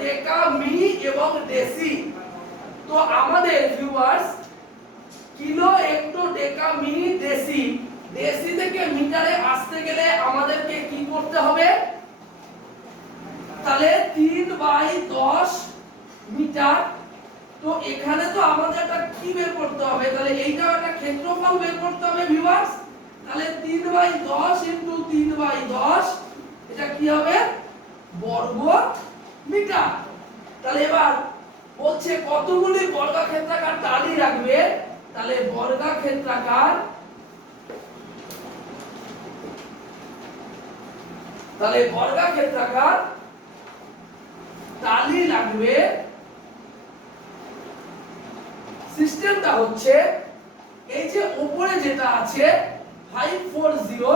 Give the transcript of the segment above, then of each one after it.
ডেকা me এবং deci. তো আমাদের ভিউয়ার্স কিলো, হেক্টো, ডেকা, মিনি, ডেসি, ডেসি থেকে মিটারে আসতে গেলে আমাদেরকে কি করতে হবে? তাহলে 3/10 মিটার। তো এখানে তো আমাদের একটা কি বের করতে হবে? তাহলে এইটাও একটা ক্ষেত্রফল বের করতে হবে ভিউয়ার্স। তাহলে 3/10 ইনটু 3/10 এটা কি হবে? বর্গ মিটার। তাহলে এবার বলছে কতগুলি বর্গাক্ষেত্রাকার টালি রাখবে? তাহলে বর্গাক্ষেত্রাকার টালি লাগবে। সিস্টেমটা হচ্ছে এই যে উপরে যেটা আছে 540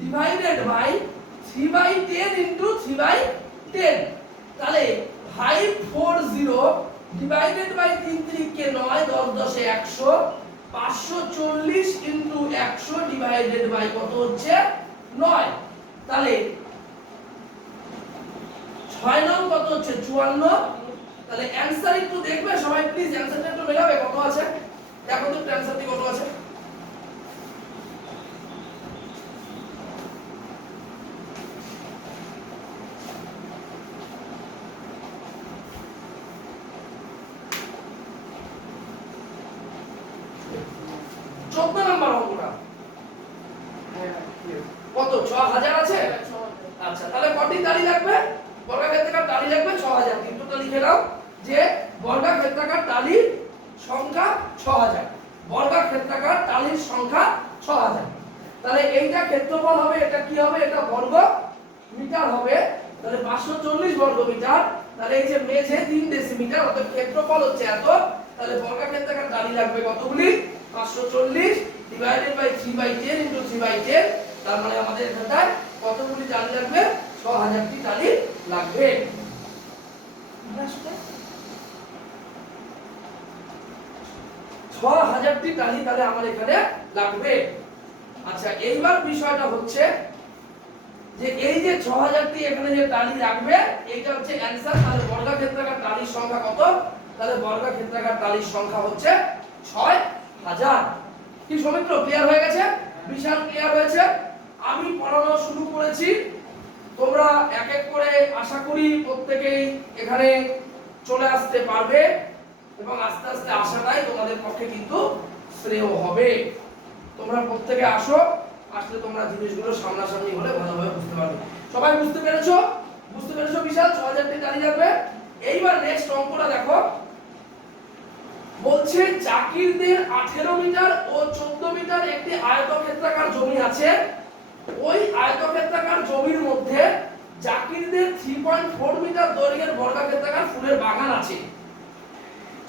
ডিভাইডেড বাই 3/10 ইনটু 3/10। তাহলে 540 ডিভাইডেড বাই 3 3 কে 9, 10 10 এ 100, 540 ইনটু 100 ডিভাইডেড বাই কত হচ্ছে 9। তাহলে 6 নং কত হচ্ছে 54। তাহলে অ্যানসার একটু দেখবে সবাই প্লিজ, অ্যানসারটা একটু মেলাবে কত আছে দেখো তো অ্যানসারটি কত আছে। কত 6000 আছে? আচ্ছা তাহলে কটি টালি লাগবে? বর্গাক্ষেত্রাকার টালি লাগবে 6000। কিন্তু তো লিখে নাও যে বর্গাক্ষেত্রাকার টালির সংখ্যা 6000, বর্গাক্ষেত্রাকার টালির সংখ্যা 6000। তাহলে এইটা ক্ষেত্রফল হবে, এটা কি হবে? এটা বর্গ মিটার হবে। তাহলে 540 বর্গ মিটার। তাহলে এই যে মেঝে 3 ডেসিমিটার, অর্থাৎ ক্ষেত্রফল হচ্ছে এত। তাহলে বর্গাক্ষেত্রাকার টালি লাগবে কতগুলি? 540 ডিভাইডেড বাই 3/10 ইনটু 3/10। তার মানে আমাদের এখানটায় কতগুলি টালি লাগবে? 6000টি টালি লাগবে। 6000টি টালি তাহলে আমার এখানে লাগবে। আচ্ছা এইবার বিষয়টা হচ্ছে যে এই যে 6000টি এখানে যে টালি লাগবে এইটা হচ্ছে অ্যানসার। তাহলে বর্গাক্ষেত্রাকার টালির সংখ্যা কত? তাহলে বর্গাক্ষেত্রাকার টালির সংখ্যা হচ্ছে 6000। কি সৌমিত্র ক্লিয়ার হয়ে গেছে? বিশাল ক্লিয়ার হয়েছে। আমি পড়ানো শুরু করেছি, তোমরা এক এক করে আশা করি প্রত্যেকেই এখানে চলে আসতে পারবে এবং আস্তে আস্তে আসাটাই তোমাদের পক্ষে কিন্তু শ্রেয় হবে। তোমরা প্রত্যেকে আসো, আসলে তোমরা জিনিসগুলো সামনাসামনি হলে ভালোভাবে বুঝতে পারবে। সবাই বুঝতে পেরেছো? বুঝতে পেরেছো বিশাল? 6000টি টালি লাগবে। এইবার নেক্সট অঙ্কটা দেখো, বলছে জাকিরদের 18 মিটার ও 14 মিটার একটি আয়তক্ষেত্রাকার জমি আছে। ওই আয়তক্ষেত্রাকার জমির মধ্যে জাকিরদের 3.4 মিটার দৈর্ঘ্যের বর্গাক্ষেত্রাকার ফুলের বাগান আছে।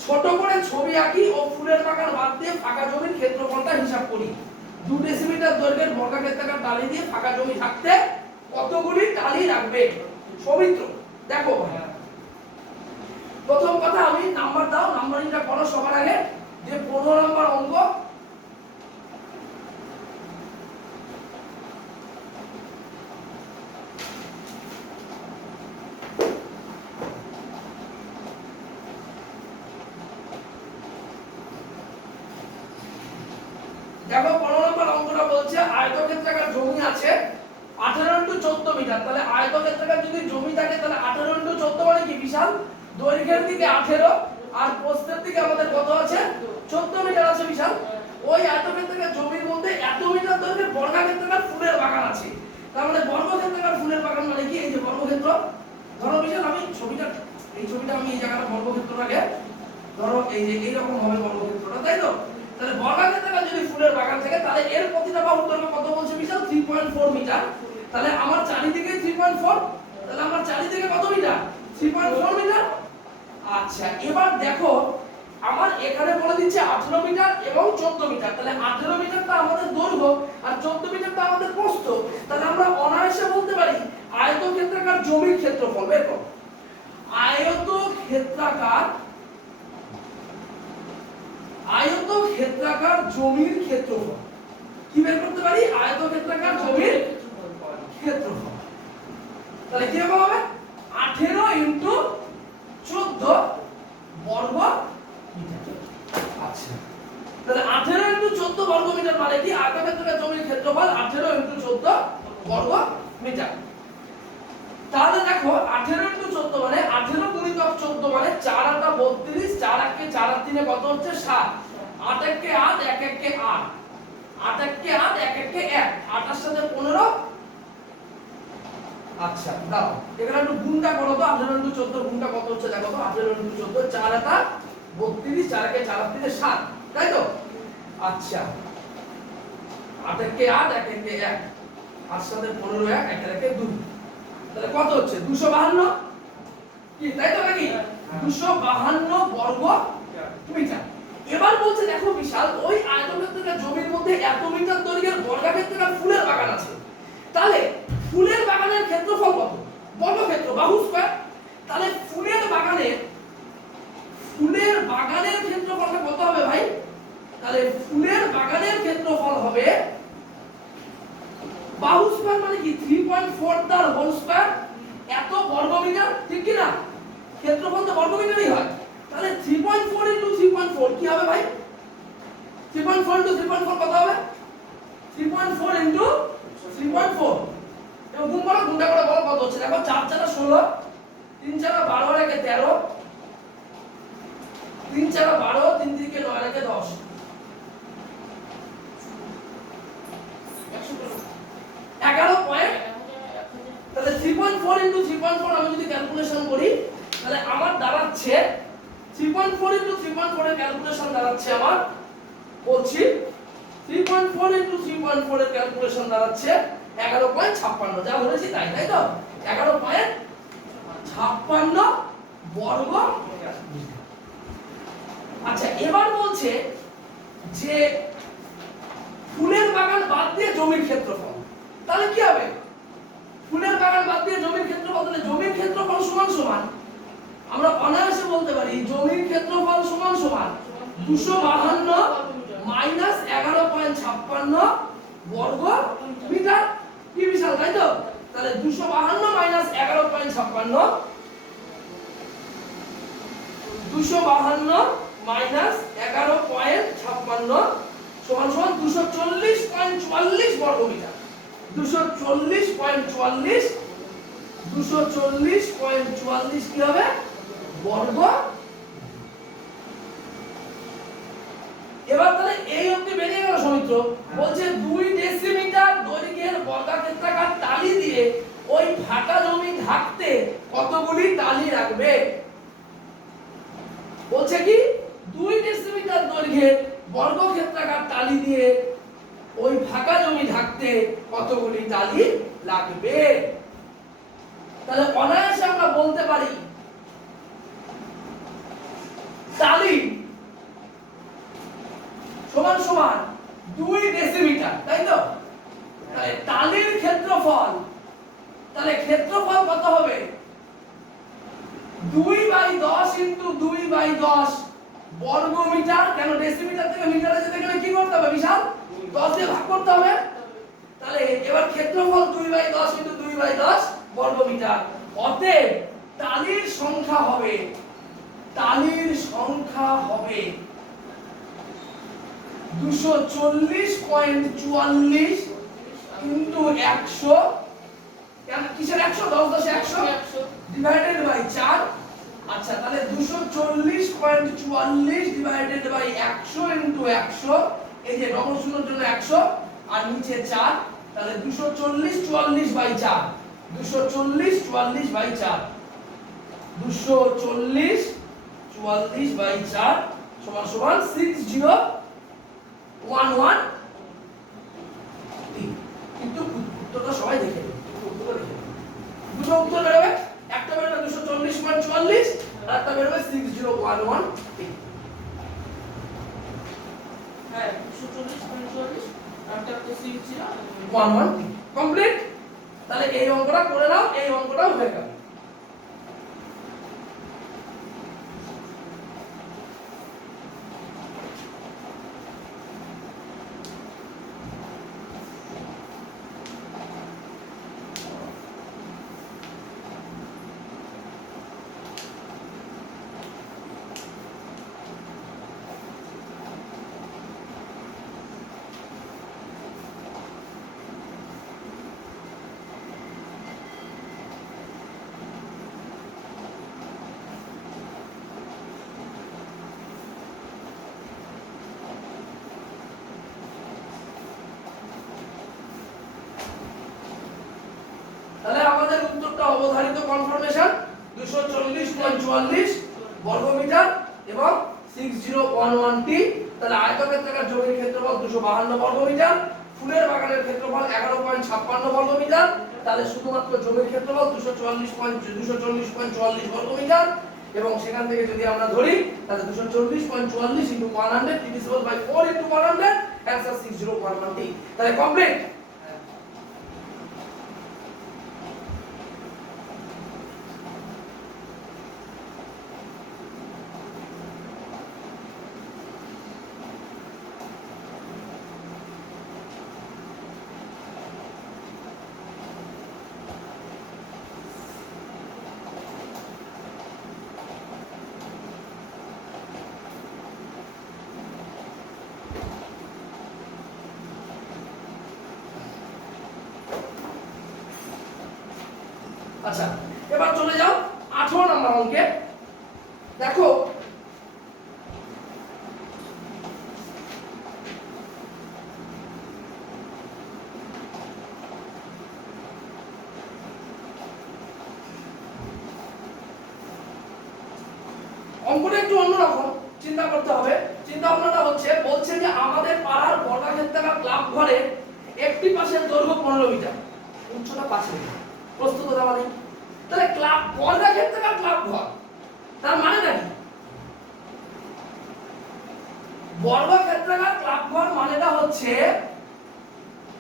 ছোট করে ছবি আঁকি ও ফুলের বাগান বাদ দিয়ে ফাঁকা জমির ক্ষেত্রফলটা হিসাব করি। 2 ডেসিমিটার দৈর্ঘ্যের বর্গাক্ষেত্রাকার টালি দিয়ে ফাঁকা জমি থাকতে কতগুলি টালি লাগবে? সৌমিত্র দেখো প্রথম কথা আমি নাম্বার দাও, নাম্বারিংটা করো সবার আগে। যে 15 নম্বর অঙ্ক, দেখো 15 নম্বর অঙ্কটা বলছে আয়তক্ষেত্রাকার জমি আছে 18 ইনটু 14 মিটার। তাহলে আয়তক্ষেত্রাকার যদি জমি থাকে তাহলে 18 ইনটু 14 মানে কি বিশাল? দৈর্ঘ্যের দিকে 18 আর প্রস্থের দিকে আমাদের কত আছে? 14 মিটার আছে বিশাল। ওই আয়তক্ষেত্রাকার জমির মধ্যে এত মিটার দৈর্ঘ্যের বর্গাক্ষেত্রাকার ফুলের বাগান আছে। তার মানে বর্গক্ষেত্রাকার ফুলের বাগান মানে কি? এই যে বর্গক্ষেত্র, ধরো বিশাল আমি ছবিটা, এই ছবিটা আমি এই জায়গাটা বর্গক্ষেত্রটাকে ধরো এই যে এইরকম হবে বর্গক্ষেত্রটা, তাই তো? তাহলে বর্গাক্ষেত্রাকার যদি ফুলের বাগান থাকে তাহলে এর প্রতিটা বাহুর দৈর্ঘ্য কত বলছে বিশাল? 3.4 মিটার। তাহলে আমার চারিদিকে 3.4, তাহলে আমার চারিদিকে কত মিটার? 3.4 মিটার। আচ্ছা এবার দেখো আমার এখানে বলে দিচ্ছে 18 মিটার এবং 14 মিটার। তাহলে 18 মিটারটা আমাদের দৈর্ঘ্য আর 14 মিটারটা আমাদের প্রস্থ। তাহলে আমরা অনায়াসে বলতে পারি আয়তক্ষেত্রাকার জমির ক্ষেত্রফল বের করো। আয়তক্ষেত্রাকার জমির ক্ষেত্রফল কি বের করতে পারি? আয়তক্ষেত্রাকার জমির ক্ষেত্রফল। তাহলে কি হবে? 18 ইনটু মানে কি আয়তক্ষেত্রাকার জমির ক্ষেত্রফল 18 × 14 বর্গ মিটার। তাহলে দেখো 18 × 14 মানে 18 × 14 মানে 4 8 32, 4 1 কে 4 আর 3 কত হচ্ছে 7, 8 1 কে 8, 1 1 কে 8, 8 1 কে 8, 1 1 কে 1, 8 এর সাথে 15। আচ্ছা দাও এখানে একটু গুণটা করো তো, 18 × 14 গুণটা কত হচ্ছে দেখো তো, 18 × 14 4 8 32, 4 1 কে 4 আর 3 7, তাই তো? আচ্ছা 8 1 কে 8, 1 1 কে 1, 8 সাথে 15, 1 1 1 কে 2, তাহলে কত হচ্ছে 252 কি, তাই তো নাকি? 252 বর্গ মিটার। এবার বলছে দেখো বিশাল ওই আয়তক্ষেত্রাকার জমির মধ্যে এত মিটার দৈর্ঘ্যের বর্গাক্ষেত্রাকার ফুলের বাগান আছে, তাহলে ফুলের বাগানের ক্ষেত্রফল কত? বর্গক্ষেত্র বাহু স্কয়ার। তাহলে ফুলের বাগানের ক্ষেত্রফলটা কত হবে ভাই? তাহলে ফুলের বাগানের ক্ষেত্রফল হবে বাহু স্কয়ার মানে কি 3.4 তার হোল স্কয়ার, এত বর্গমিটার, ঠিক কি না? ক্ষেত্রফল তো বর্গমিটারই হয়। তাহলে 3.4 * 3.4 কি হবে ভাই? 3.4 * 3.4 কত হবে? 3.4 * 3.4 এবং গুণ করো, গুণটা করে বলো কত হচ্ছে দেখো। 4 4 16, 3 4 12, আর 1 13, 3 4 12, 3 3 9, আর 1 10, 11 পয়েন্ট। তাহলে 3.4 * 3.4 আমি যদি ক্যালকুলেশন করি তাহলে আমার দাঁড়াচ্ছে 3.4 * 3.4 এর ক্যালকুলেশন দাঁড়াচ্ছে আমার, বলছি 3.4 * 3.4 এর ক্যালকুলেশন দাঁড়াচ্ছে 11.56, যা বলেছি তাই, তাই তো? 11.56 বর্গ মিটার। আচ্ছা এবার বলছে যে ফুলের বাগান বাদ দিয়ে জমির ক্ষেত্রফল, তাহলে কি হবে? ফুলের বাগান বাদ দিয়ে জমির ক্ষেত্রফল, তাহলে জমির ক্ষেত্রফল সমান সমান আমরা অনায়াসে বলতে পারি জমির ক্ষেত্রফল সমান সমান 252 মাইনাস 11.56 বর্গ মিটার। কি বিশাল, তাই তো? তাহলে 252 মাইনাস 11.56, 252 মাইনাস 11.56 সমান সমান 240.44 বর্গ মিটার। 240.44 কি হবে? বর্গ। এবার তাহলে এই অবধি বেরিয়ে গেল সমিত্র। বলছে 2 ডেসিমিটার দৈর্ঘ্যের বর্গাক্ষেত্রাকার টালি দিয়ে ওই ফাঁকা জমি ঢাকতে কতগুলি টালি রাখবে? বলছে কি 2 ডেসিমিটার দৈর্ঘ্যের বর্গক্ষেত্রাকার টালি দিয়ে ওই ফাঁকা জমি ঢাকতে কতগুলি টালি লাগবে? তাহলে অনায়াসে আমরা বলতে পারি টালি সমান সমান 2 ডেসিমিটার, তাই তো? তাহলে টালির ক্ষেত্রফল, তাহলে ক্ষেত্রফল কত হবে? 2/10 * 2/10 বর্গ মিটার। কেন ডেসিমিটার থেকে মিটারে যেতে গেলে কি করতে হবে বিশাল? 10 দিয়ে ভাগ করতে হবে। তাহলে এবার ক্ষেত্রফল 2/10 * 2/10 বর্গ মিটার। অতএব টালির সংখ্যা হবে 240.44 * 100, কেন কিসের 100? 10 10 100 ডিভাইডেড বাই 4। আচ্ছা তাহলে 240.44 ডিভাইডেড বাই 100 * 100, এই যে ডবল শূন্যর জন্য 100 আর নিচে 4, তাহলে 240 44 বাই 4, 240 44 বাই 4, 240 44 বাই 4 সমান সমান 6011। কিন্তু উত্তরটা সবাই দেখে নেবে, উত্তরটা দেখে নেবে। দুটো উত্তর বেরোবে, একটা বেরোবে 240.44 আর একটা বেরোবে 6011। হ্যাঁ 240.44 আর একটা হচ্ছে 6011 কমপ্লিট। তাহলে এই অঙ্কটা করে নাও, এই অঙ্কটাও হয়ে গেল। অবধারিত কনফর্মেশন 240.44 বর্গমিটার এবং 6011t। তাহলে আয়তক্ষেত্রাকার জমির ক্ষেত্রফল 252 বর্গমিটার, ফুলের বাগানের ক্ষেত্রফল 11.56 বর্গমিটার। তাহলে শুধুমাত্র জমির ক্ষেত্রফল 240.44 বর্গমিটার, এবং সেখান থেকে যদি আমরা ধরি তাহলে 240.44 * 100 divisible by 4 * 100, অ্যানসার 6011t। তাহলে কমপ্লিট। আচ্ছা, এবার চলে যাও 18 নম্বর অঙ্কে। দেখো অঙ্কটা একটু অন্যরকম চিন্তা করতে হবে। চিন্তা ভাবনাটা বলছে যে আমাদের পাড়ার বর্গাক্ষেত্রাকার ক্লাব ঘরে একটি পাশের দৈর্ঘ্য 15 মিটার, উচ্চতা 5 মিটার, প্রস্তুত দেওয়া নেই। তাহলে ক্লাব বর্গাক্ষেত্রাকার ক্লাব ঘর তার মানেটা কি? বর্গক্ষেত্রাকার ক্লাব ঘর মানেটা হচ্ছে,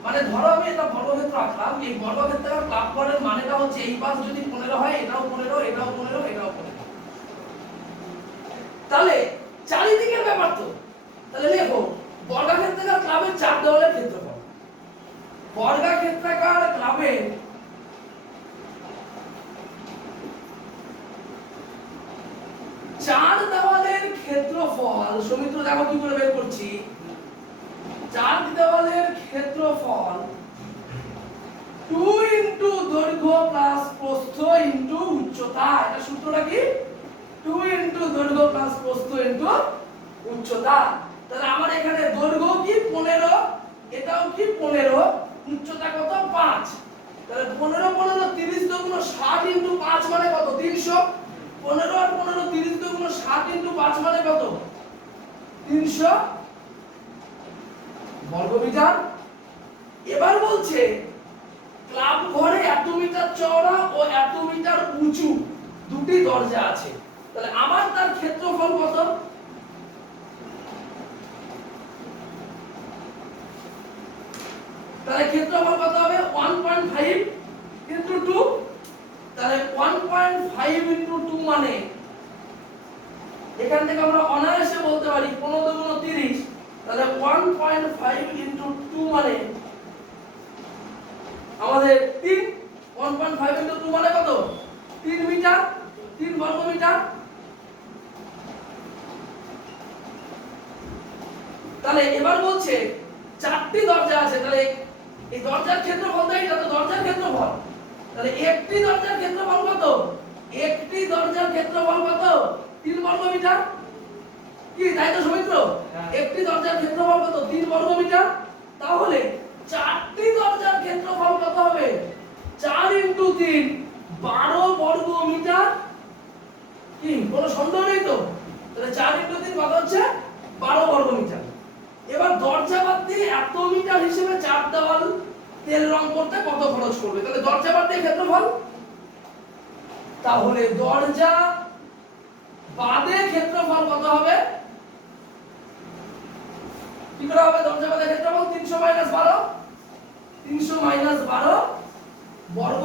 মানে ধরো আমি এটা বর্গক্ষেত্র আঁকলাম, এই বর্গক্ষেত্রাকার ক্লাব ঘরের মানেটা হচ্ছে এই পাশ যদি 15 হয়, এটাও 15, এটাও 15, এটাও 15। তাহলে চারিদিকের ব্যাপার তো। তাহলে লেখো বর্গক্ষেত্রাকার ক্লাবের 4 দেওয়ালের ক্ষেত্রফল। বর্গক্ষেত্রাকার ক্লাবের 4 দেওয়ালের ক্ষেত্রফল, সৌমিত্র দেখো কি করে বের করছি। 4 দেওয়ালের ক্ষেত্রফল 2 ইনটু দৈর্ঘ্য প্লাস প্রস্থ ইনটু উচ্চতা। এটা সূত্রটা কি? 2 ইনটু দৈর্ঘ্য প্লাস প্রস্থ ইনটু উচ্চতা। তাহলে আমার এখানে দৈর্ঘ্য কি 15, এটাও কি 15, উচ্চতা কত 5। তাহলে 15 15 30 দুগুণ 60 ইনটু 5 মানে কত? 300। 15 আর 15 30 দুগুণ 60 ইনটু 5 মানে কত? 300 বর্গমিটার। এবার বলছে ক্লাব ঘরে এত মিটার চওড়া ও এত মিটার উঁচু দুটি দরজা আছে। তাহলে আমার তার ক্ষেত্রফল কত? তাহলে ক্ষেত্রফল কত হবে? 1.5 ইনটু 2। তাহলে 1.5 ইনটু 2 মানে এখান থেকে আমরা অনায়াসে বলতে পারি 15 দুগুণ 30। তাহলে 1.5 ইনটু 2 মানে আমাদের 3। 1.5 ইনটু 2 মানে কত? 3 মিটার, 3 বর্গ মিটার। তাহলে এবার বলছে 4টি দরজা আছে। তাহলে এই দরজার ক্ষেত্রফল তো এটা তো দরজার ক্ষেত্রফল। তাহলে একটি দরজার ক্ষেত্রফল কত? একটি দরজার ক্ষেত্রফল কত? 3 বর্গ মিটার। কি তাই তো সৌমিত্র? একটি দরজার ক্ষেত্রফল কত? 3 বর্গ মিটার। তাহলে 4টি দরজার ক্ষেত্রফল কত হবে? 4 ইনটু 3 12 বর্গ মিটার। কি কোনো সন্দেহ নেই তো? তাহলে 4 ইনটু 3 কত হচ্ছে? 12 বর্গ মিটার। এবার দরজা বাদ দিয়ে এত মিটার হিসেবে 4 দেওয়াল তেল রং করতে কত খরচ করবে? তাহলে দরজা বাদ দিয়ে ক্ষেত্রফল। তাহলে দরজা বাদে ক্ষেত্রফল কত হবে? কি করে হবে দরজা বাদে ক্ষেত্রফল? 300 মাইনাস 12, 300 মাইনাস 12 বর্গ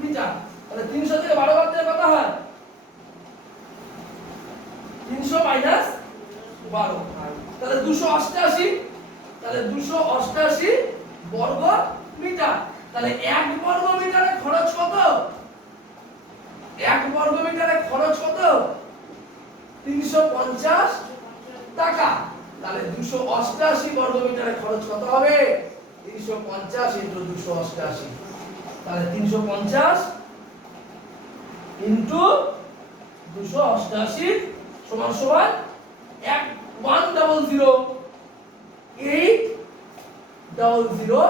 মিটার। তাহলে 300 থেকে 12 বাদ দিলে কত হয়? 300 মাইনাস 12, তাহলে 288। তাহলে 288 বর্গ মিটার। তাহলে 1 বর্গ মিটারে খরচ কত? 1 বর্গ মিটারে খরচ কত? 350 টাকা। তাহলে 288 বর্গ মিটারে খরচ কত হবে? 350 ইনটু 288। তাহলে 350 ইনটু 288 সমান সমান 100,800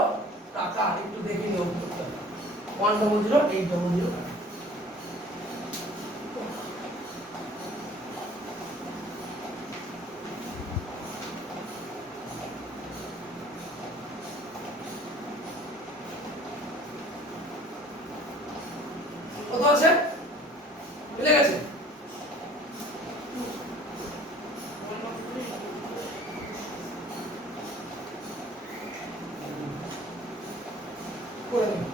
টাকা। একটু দেখে নিও উত্তরটা। 100,800 টাকা। আছে? মিলে গেছে? করে নিন।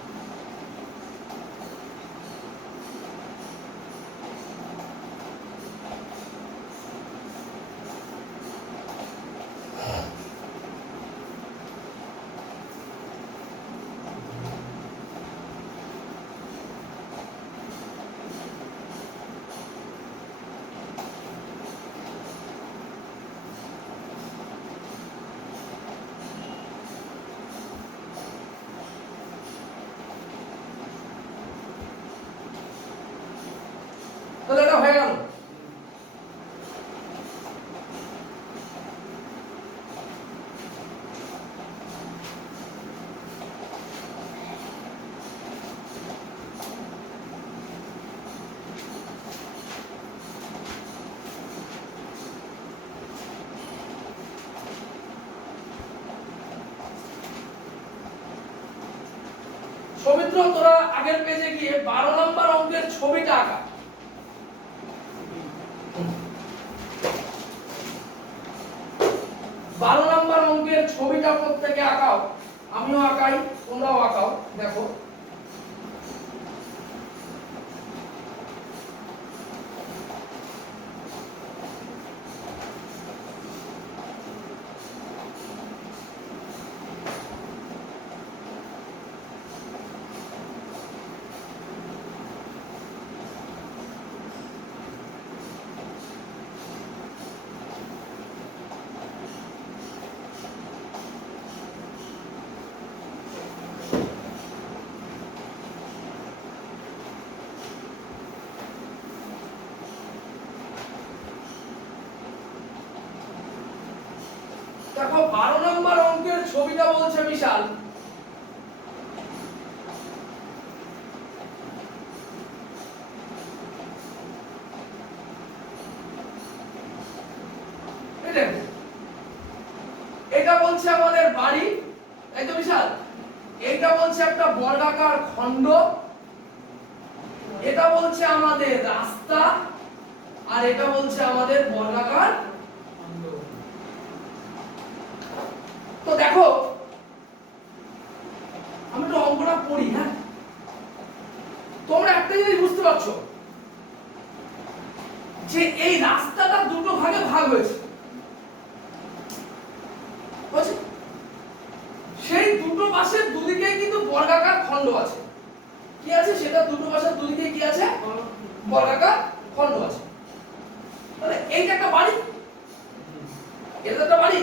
তাহলে এটা হয়ে গেল। সৌমিত্র, তোরা আগের পেজে গিয়ে 12 নম্বর অঙ্কের ছবিটা আঁকা। 12 নম্বর অঙ্কের ছবিটা প্রত্যেকে আঁকাও, আমিও আঁকাই, তোমরাও আঁকাও। দেখো দেখো 12 নম্বর অঙ্কের ছবিটা বলছে বিশাল, এটা বলছে আমাদের বাড়ি, এই তো বিশাল। এটা বলছে একটা বর্গাকার খণ্ড, এটা বলছে আমাদের রাস্তা, আর এটা বলছে আমাদের বর্গাকার খণ্ড। তো দেখো আমি একটু অঙ্কটা পড়ি। হ্যাঁ, তোমরা একটা জিনিস বুঝতে পারছো যে এই রাস্তাটা দুটো ভাগে ভাগ হয়েছে, সেই দুটো পাশের দুদিকে কিন্তু বর্গাকার খণ্ড আছে। কি আছে সেটা? দুটো পাশের দুদিকে কি আছে? বর্গাকার খণ্ড আছে। তাহলে এইটা একটা বাড়ি, এটা একটা বাড়ি,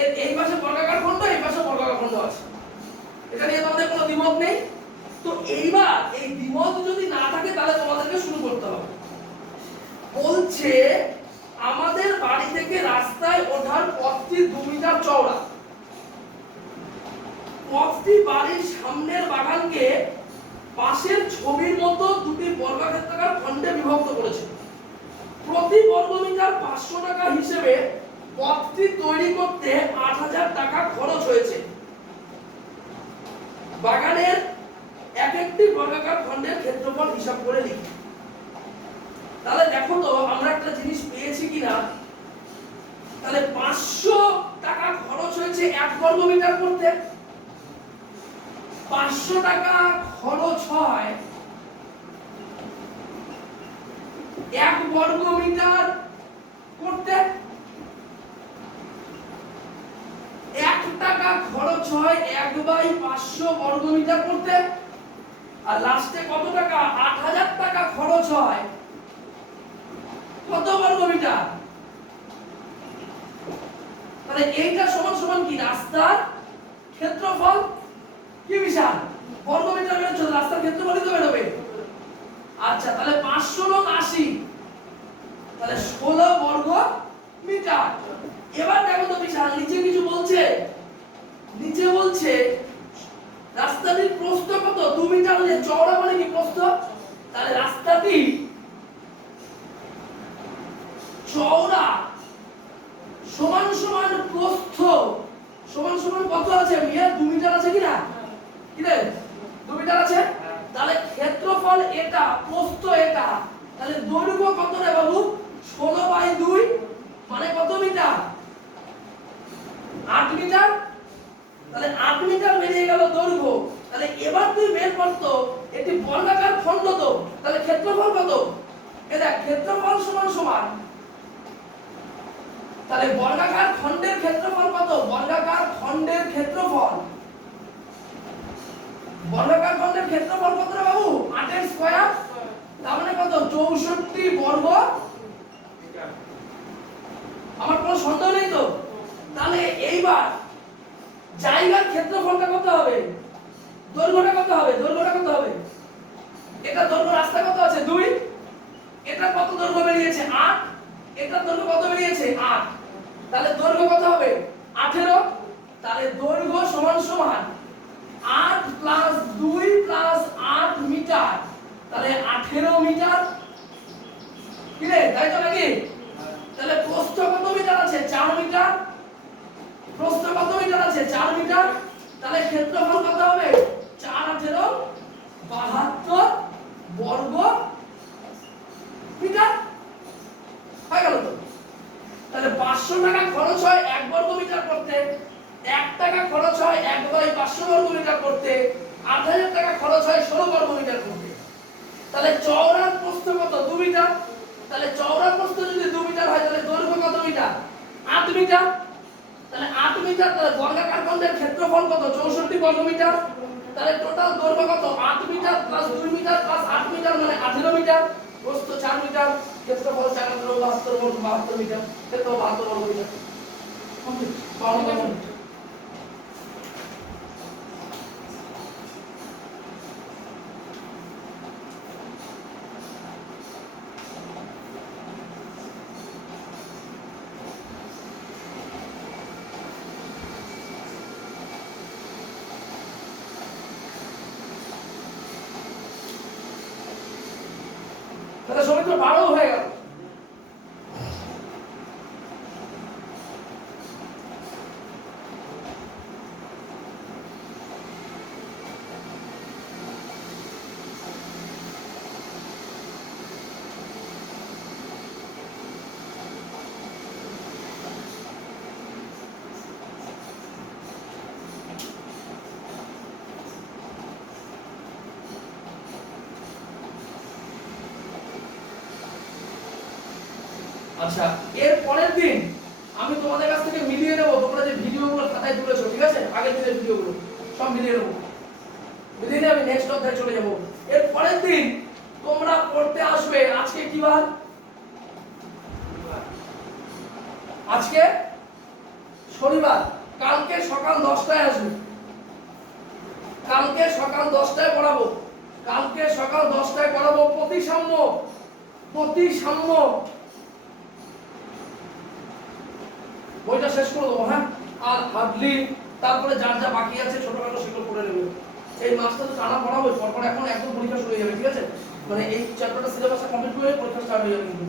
এর এই পাশে বর্গাকার খণ্ড, এই পাশে বর্গাকার খণ্ড আছে। এটা নিয়ে তোমাদের কোনো দ্বিমত নেই তো? এইবার এই দ্বিমত যদি না থাকে তাহলে তোমাদেরকে শুরু করতে হবে। বলছে আমাদের বাড়ি থেকে রাস্তায় ওঠার পথটি 2 মিটার চওড়া। পথটি বাড়ির সামনের বাগানকে পাশের ছবির মতো দুটি বর্গক্ষেত্রাকার খণ্ডে বিভক্ত করেছে। প্রতি বর্গমিটার 500 টাকা হিসেবে পথটি তৈরি করতে 8000 টাকা খরচ হয়েছে। বাগানের এক একটি বর্গাকার খণ্ডের ক্ষেত্রফল হিসাব করে লিখি। তাহলে দেখো তো আমরা একটা জিনিস পেয়েছি কিনা। তাহলে 500 টাকা খরচ হয়েছে 1 বর্গমিটার করতে। 500 টাকা খরচ হয় 1 বর্গমিটার করতে, 1 টাকা খরচ হয় 1/500 বর্গমিটার করতে, আর লাস্টে কত টাকা? 8000 টাকা খরচ হয় কত বর্গমিটার? তাহলে এইটা সমান সমান কি? রাস্তার ক্ষেত্রফল। কি বিশাল? বর্গমিটার বেরোচ্ছে, রাস্তার ক্ষেত্রফলই তো বেরোবে। আচ্ছা, তাহলে 500 লং 80, তাহলে 16 বর্গ মিটার। এবার দেখো তো বিশাল, নিচে কিছু বলছে। নিচে বলছে রাস্তাটির প্রস্থ কত? 2 মিটার হলে চওড়া মানে কি? প্রস্থ। তাহলে রাস্তাটি চওড়া সমান সমান প্রস্থ সমান সমান কত আছে? 2 মিটার আছে কিনা? কি রে? 2 মিটার আছে। তাহলে ক্ষেত্রফল এটা, প্রস্থ এটা, তাহলে দৈর্ঘ্য কত রে বাবু? 16/2 মানে কত মিটার? 8 মিটার। তাহলে 8 মিটার বেরিয়ে গেল দৈর্ঘ্য। তাহলে এবার তুই বের করতো এটি বর্গাকার খণ্ড, তো তাহলে ক্ষেত্রফল কত? এ দেখ ক্ষেত্রফল সমান সমান, তাহলে বর্গাকার খণ্ডের ক্ষেত্রফল কত? বর্গাকার খণ্ডের ক্ষেত্রফল, বর্গাকার খণ্ডের ক্ষেত্রফল কত রে বাবু? 8 এর স্কয়ার, তার মানে কত? 64 বর্গ মিটার। আমার কোনো সন্দেহ নেই তো? তাহলে এইবার জায়গার ক্ষেত্রফলটা কত হবে? দৈর্ঘ্যটা কত হবে? দৈর্ঘ্যটা কত হবে? এটা দৈর্ঘ্য রাস্তা কত আছে? 2। এটা কত দৈর্ঘ্য বেরিয়েছে? 8। এটা দৈর্ঘ্য কত বেরিয়েছে? 8। তাহলে দৈর্ঘ্য কত হবে? 18। তাহলে দৈর্ঘ্য সমান সমান 8 প্লাস 2 প্লাস 8 মিটার, তাহলে 18 মিটার। কি রে, তাই তো নাকি? তাহলে প্রস্থ কত মিটার আছে? 4 মিটার। প্রস্থ কত মিটার আছে? 4 মিটার। তাহলে ক্ষেত্রফল কত হবে? 4 18 72 বর্গ মিটার। হয়ে গেল তো? তাহলে 500 টাকা খরচ হয় 1 বর্গ মিটার করতে, 1 টাকা খরচ হয় 1/500 বর্গ মিটার করতে, 8000 টাকা খরচ হয় 16 বর্গ মিটার করতে। তাহলে চওড়ার প্রস্থ কত? 2 মিটার। তাহলে চওড়ার প্রস্থ যদি 2 মিটার হয় তাহলে দৈর্ঘ্য কত মিটার? 8 মিটার। তাহলে 8 মিটার, তাহলে বর্গাকার খণ্ডের ক্ষেত্রফল কত? 64 বর্গ মিটার। তাহলে টোটাল দৈর্ঘ্য কত? 8 metre plus 2 metre plus 8 metre মানে 18 মিটার। প্রস্থ 4 মিটার, ক্ষেত্রফল 4 18 72 মিটার, ক্ষেত্রফল 72 বর্গ মিটার। কমপ্লিট। 52 মিনিট। তাহলে সমীকরণ 12 হয়ে গেল। আচ্ছা, এর পরের দিন আমি তোমাদের কাছ থেকে মিলিয়ে নেব তোমরা যে ভিডিওগুলো খাতায় তুলেছো, ঠিক আছে? আগের দিনের ভিডিওগুলো সব মিলিয়ে নেব। মিলিয়ে নিয়ে আমি নেক্সট অধ্যায়ে চলে যাব। এর পরের দিন তোমরা পড়তে আসবে। আজকে কি বার? আজকে শনিবার। কালকে সকাল 10টায় আসবে। কালকে সকাল 10টায় পড়াবো। কালকে সকাল 10টায় পড়াবো প্রতিসাম্য। প্রতিসাম্য বইটা শেষ করে দেবো, হ্যাঁ? আর হার্ডলি তারপরে যার যা বাকি আছে ছোটখাটো সেগুলো করে নেবে। এই মাসটা তো টানা পড়াবো, পরপর এখন একদম পরীক্ষা শুরু হয়ে যাবে, ঠিক আছে? মানে এই চ্যাপ্টারটা সিলেবাসটা কমপ্লিট করে পরীক্ষা স্টার্ট হয়ে যাবে কিন্তু।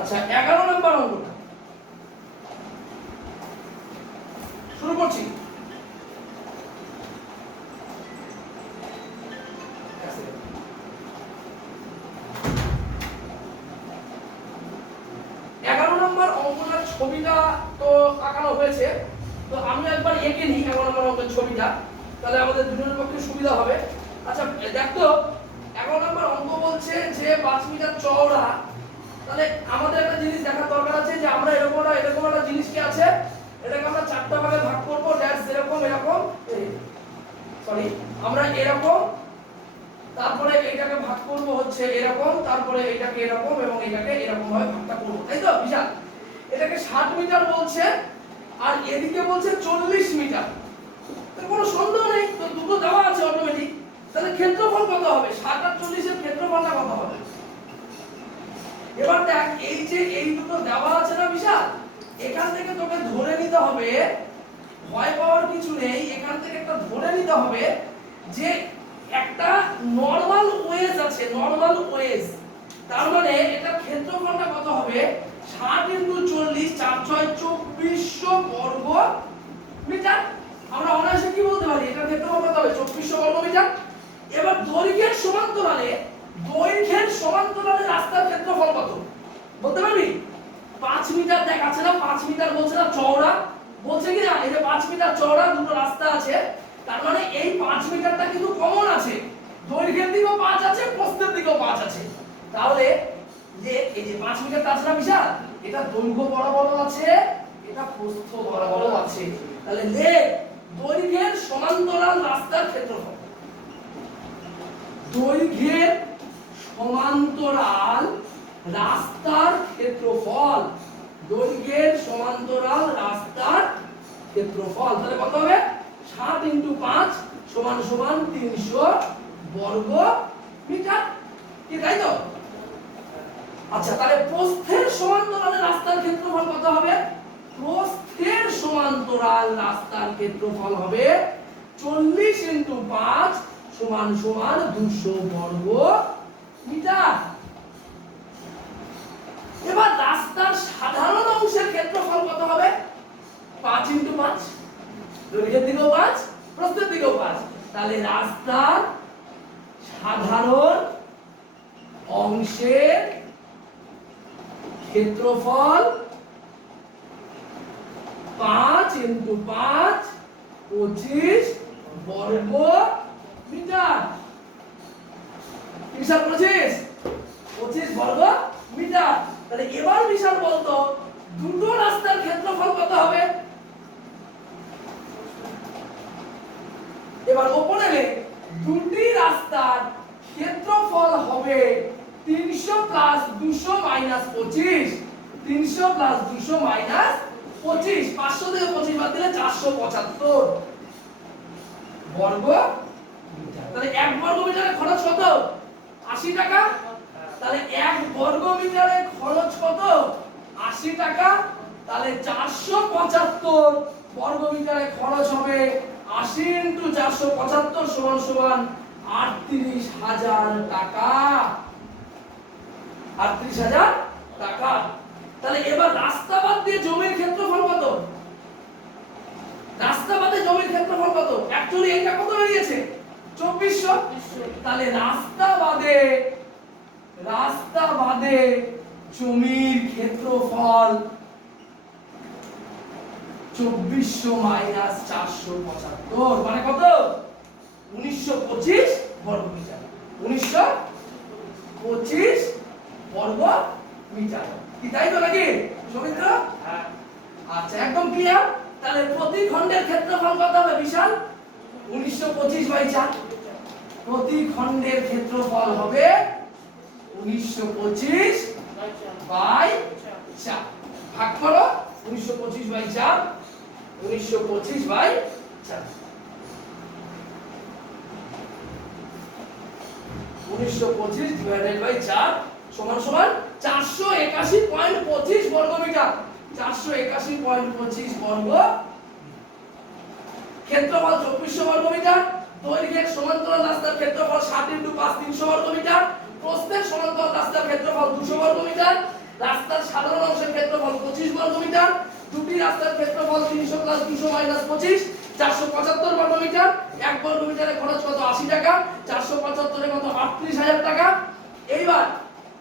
আচ্ছা, 11 নম্বর অঙ্কটা শুরু করছি। ছবিটা তো আঁকানো হয়েছে, তো আমি একবার এঁকে নিই 11 নম্বর অঙ্কের ছবিটা, তাহলে আমাদের দুজনের পক্ষে সুবিধা হবে। আচ্ছা দেখো, 11 নম্বর অঙ্ক বলছে যে 5 মিটার চওড়া। তাহলে আমাদের একটা জিনিস দেখার দরকার আছে যে আমরা এরকম একটা জিনিস কি আছে, এটাকে আমরা চারটা ভাগে ভাগ করব। ড্যাশ এরকম এরকম, সরি আমরা এরকম, তারপরে এইটাকে ভাগ করব হচ্ছে এরকম, তারপরে এটাকে এরকম এবং এটাকে এরকম ভাবে ভাগটা করব, তাই তো বিশাল? এটাকে 60 মিটার বলছে আর এদিকে বলছে 40 মিটার। তার কোনো সন্দেহ নেই, তো দুটো দেওয়া আছে অটোমেটিক। তাহলে ক্ষেত্রফল কত হবে? 60 আর 40 এর ক্ষেত্রফলটা কত হবে? এবার দেখ, এই যে এই দুটো দেওয়া আছে না বিশাল, এখান থেকে তোকে ধরে নিতে হবে, ভয় পাওয়ার কিছু নেই, এখান থেকে একটা ধরে নিতে হবে যে একটা নরমাল ওয়েজ আছে, নরমাল ওয়েজ। তার মানে এটা ক্ষেত্রফলটা কত হবে? 60 * 40 4 6 2400 বর্গ মিটার। আমরা অনায়াসে কি বলতে পারি এটার ক্ষেত্রফল কত হবে? 2400 বর্গ মিটার। এবার দৈর্ঘ্যের সমান্তরালে, দৈর্ঘ্যের সমান্তরালে রাস্তার ক্ষেত্রফল কত বলতে পারবি? 5 মিটার দেখ আছে না, 5 মিটার বলছে না চওড়া, বলছে কি না এই যে 5 মিটার চওড়া দুটো রাস্তা আছে, তার মানে এই 5 মিটারটা কিন্তু কমন আছে, দৈর্ঘ্যের দিকেও 5 আছে, প্রস্থের দিকেও 5 আছে। তাহলে যে এই যে 5 মিটারটা আছে না বিশাল, এটা দৈর্ঘ্য বরাবর আছে, এটা প্রস্থ বরাবর আছে। তাহলে লেখ দৈর্ঘ্যের সমান্তরাল রাস্তার ক্ষেত্রফল, দৈর্ঘ্যের সমান্তরাল রাস্তার ক্ষেত্রফল, দৈর্ঘ্যের সমান্তরাল রাস্তার ক্ষেত্রফল। তাহলে কত হবে? 60 * 5 = 300 বর্গ মিটার, কি তাই তো? আচ্ছা, তাহলে প্রস্থের সমান্তরালে রাস্তার ক্ষেত্রফল কত হবে? প্রস্থের সমান্তরাল রাস্তার ক্ষেত্রফল হবে 40 * 5 = 200 বর্গ মিটার। এবার রাস্তার সাধারণ অংশের ক্ষেত্রফল কত হবে? 5 * 5, দৈর্ঘ্যের দিকেও 5, প্রস্থের দিকেও 5। তাহলে রাস্তার সাধারণ অংশের ক্ষেত্রফল 5 * 5 25 বর্গ মিটার। বিশাল 25 বর্গ মিটার। তাহলে এবার বিশাল বলতো দুটো রাস্তার ক্ষেত্রফল কত হবে? এবার ওপরে লেখ দুটি রাস্তার ক্ষেত্রফল হবে 300 + 200 - 25, 300 + 200 - 25, 500 থেকে 25 বাদ দিলে 475 বর্গ মিটার। তাহলে 1 বর্গ মিটারে খরচ কত? 80 টাকা। তাহলে 1 বর্গ মিটারে খরচ কত? 80 টাকা। তাহলে 475 বর্গ মিটারে খরচ হবে 80 * 475 = 38,000 টাকা, 38,000 টাকা। তাহলে এবার রাস্তা বাদ দিয়ে জমির ক্ষেত্রফল কত? রাস্তা বাদে জমির ক্ষেত্রফল কত? অ্যাকচুয়ালি এটা কত বেরিয়েছে? 2400। তাহলে রাস্তা বাদে জমির ক্ষেত্রফল 2400 - 475 মানে কত? 1925 বর্গ মিটার, 1925 বর্গ মিটার, কি তাই তো নাকি সৌমিত্র? হ্যাঁ। আচ্ছা, একদম ক্লিয়ার। তাহলে প্রতি খণ্ডের ক্ষেত্রফল কত হবে বিশাল? 1925/4। প্রতি খণ্ডের ক্ষেত্রফল হবে 1925/4। ভাগ করো 1925/4, 1925/4, 1925/4 = 481.25 বর্গ মিটার, 481.25 বর্গ। ক্ষেত্রফল 2400 বর্গ মিটার। দৈর্ঘ্যের সমান্তরাল রাস্তার ক্ষেত্রফল 60 * 5 300 বর্গ মিটার। প্রস্থের সমান্তরাল রাস্তার ক্ষেত্রফল 200 বর্গ মিটার। রাস্তার সাধারণ অংশের ক্ষেত্রফল 25 বর্গ মিটার। দুটি রাস্তার ক্ষেত্রফল 300 + 200 - 25 475 বর্গ মিটার। 1 বর্গ মিটারে খরচ কত? 80 টাকা। 475 এর কত? 38,000 টাকা। এইবার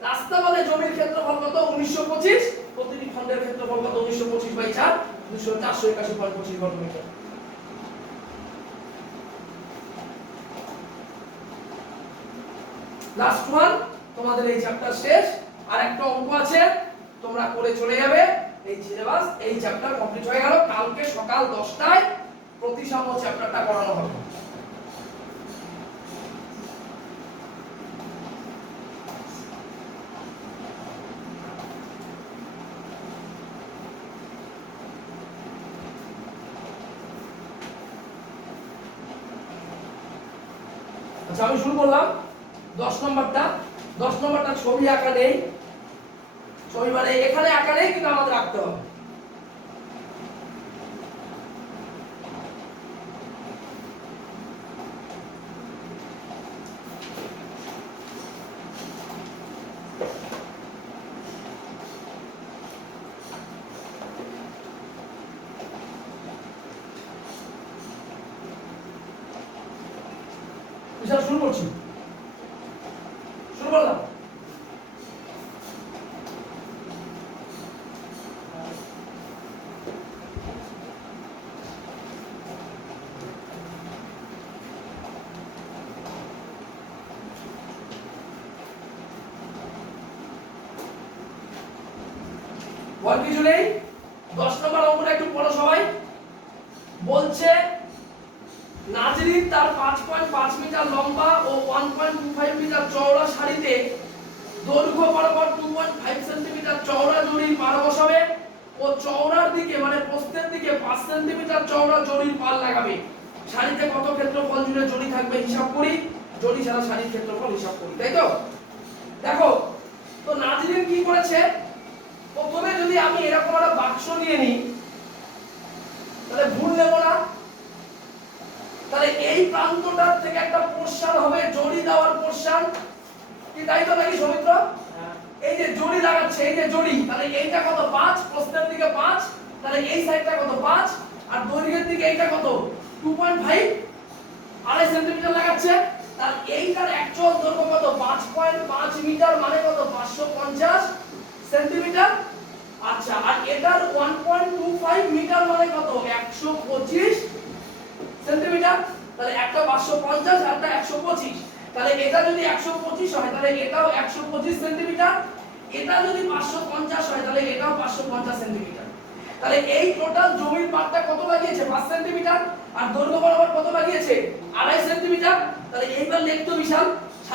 রাস্তা বাদে জমির ক্ষেত্রফল কত? 1925। প্রতিটি খণ্ডের ক্ষেত্রফল কত? 1925/4, 481.25 বর্গ মিটার। লাস্ট ওয়ান, তোমাদের এই চ্যাপ্টার শেষ। আর একটা অঙ্ক আছে, তোমরা করে চলে যাবে। এই সিলেবাস, এই চ্যাপ্টার কমপ্লিট হয়ে গেল। কালকে সকাল 10টায় প্রতিসাম্য চ্যাপ্টারটা করানো হবে। আচ্ছা আমি শুরু করলাম 10 নম্বরটা। 10 নম্বরটা ছবি আঁকা নেই, ছবি মানে এখানে আঁকা নেই কিন্তু আমাদের আঁকতে হবে। বিশাল শুরু করছি, শুরু করলাম। বল কিছু নেই। 10 নম্বর অঙ্কটা একটু পড়ো সবাই। বলছে নাজরীন তার 5.5 মিটার লম্বা ও 1.25 মিটার চওড়া শাড়িতে দৈর্ঘ্য বরাবর 2.5 সেন্টিমিটার চওড়া জরির পাল বসাবে ও চওড়ার দিকে মানে প্রস্থের দিকে 5 সেন্টিমিটার চওড়া জরির পাল লাগাবে। শাড়িতে কত ক্ষেত্রফল জুড়ে জরি থাকবে হিসাব করি, জরি ছাড়া শাড়ির ক্ষেত্রফল হিসাব করি, তাই তো? দেখো তো নাজরীন কি করেছে, প্রথমে যদি আমি এরকম একটা বাক্স নিয়ে নিই তাহলে ভুল নেব না, তাহলে এই প্রান্তটার থেকে একটা পোরশন হবে জড়ি দেওয়ার পোরশন, কি তাই তো নাকি সৌমিত্র? এই যে জড়ি লাগাচ্ছে, এই যে জড়ি, তাহলে এইটা কত 5, প্রস্থের দিকে 5, তাহলে এই সাইডটা কত 5 আর দৈর্ঘ্যের দিকে এইটা কত 2.5, আড়াই সেন্টিমিটার লাগাচ্ছে। তার এইটার অ্যাকচুয়াল দৈর্ঘ্য কত 5.5 মিটার মানে কত 550 সেন্টিমিটার। আচ্ছা আর এটার 1.25 মিটার মানে কত 125 সেন্টিমিটার। তাহলে একটা 550 আর একটা 125, তাহলে এটা যদি 125 হয় তাহলে এটাও 125 সেন্টিমিটার, এটা যদি 550 হয় তাহলে এটাও 550 সেন্টিমিটার। তাহলে এই টোটাল জমির পাটটা কত লাগিয়েছে 5 সেন্টিমিটার আর দৈর্ঘ্য বরাবর কত লাগিয়েছে 2.5 সেন্টিমিটার। তাহলে এইবার লিখতো বিশাল